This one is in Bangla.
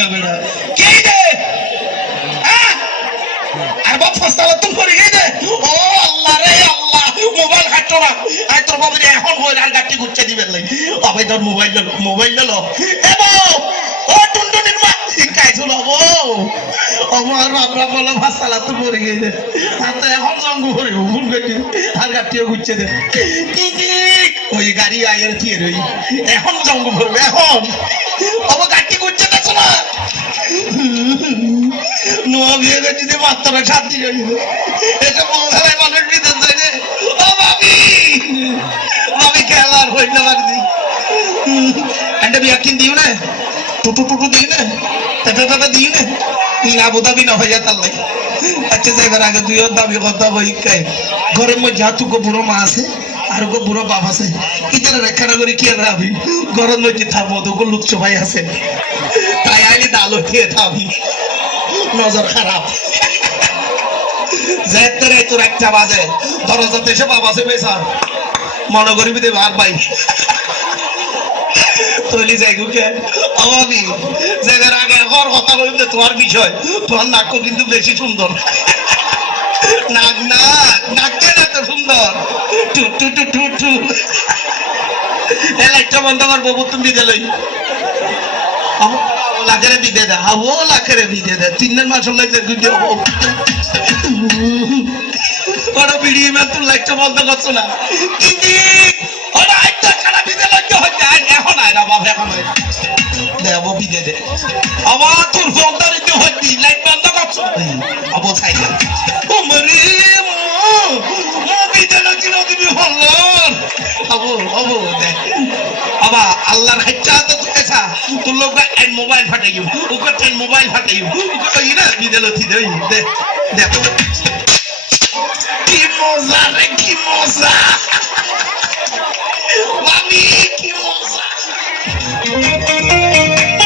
না বেড়া কে দে আর বাপ ফস্তালা তুমি করে গে দে ও আল্লাহ রে আল্লাহ মোবাইল হাঁটো না আই তোর বাবা এখন হই আর গাটি গুচ্ছে দিবেন লাই বাবা তোর মোবাইল লো এ বউ ও টুনটুনির মা কাই চলো বউ আমার বাবা বলে ফস্তালা তুমি করে গে দে আর তো এখন জঙ্গ করে ভুল গাটি আর গাটিও গুচ্ছে দে ওই গাড়ি আইয়ের থিয়ে রই এখন জঙ্গ করবে এখন বাবা গাটি গুচ্ছে দেখো না নোয়া বিয়ে গেছি যে মাত্রা শান্তি রইল এটা মঙ্গলায় মানুষ বিদেশ যায় রে ও ভাবি ভাবি খেলার হইল লাগছি একটা বিয়া কিন দিও না টুটু দিই না টাটা দিই না আবু দাবি না হইয়া তার লাই আচ্ছা যাইবার আগে তুইও দাবি কথা বই খাই ঘরের মধ্যে হাতুকো বুড়ো মা আছে আর গো বুড়ো বাপ আছে ইতারা রেখানা করে কি রাবি ঘরের মধ্যে থাকবো তোকে লুচ্ছ ভাই আছে তাই আইলে ডালো খেয়ে থাকবি নজর খারাপ যেতে তোর একটা বাজে দরজাতে এসে বাবা সে বেসা মনে করিবি দে ভার ভাই তৈলি যাই গুকে অভাবী যাদের আগে হর কথা বলতে তোমার বিষয় তোমার নাক কিন্তু বেশি সুন্দর নাক নাককে না তো সুন্দর টু টু টু টু টু একটা বন্ধ আমার বাবু তুমি দিতে লই লাখের বিদে দে ও লাখের বিদে দে 3 মাস লাগছে বড় বিড়ি মে তুই লাইটটা বন্ধ করছো না কিন্তু ওরা একটা খারাপ বিদে লাগতে হচ্ছে এখন আয়রা বাপ এখন দেব বিদে দে আবার তোর বন্ধ দিতে হচ্ছে লাইট বন্ধ করছো আবো সাইড ও মরি ও বিদে লাগছে না তুমি হল্লর আবো দে আবা আল্লাহর হাইচা তো এসা তোর লোক এক মোবাইল ফাটাইও ওকে তিন মোবাইল ফাটাইও ওকে ইনা বিদেলতি দেই দে কি মজা রে কি মজা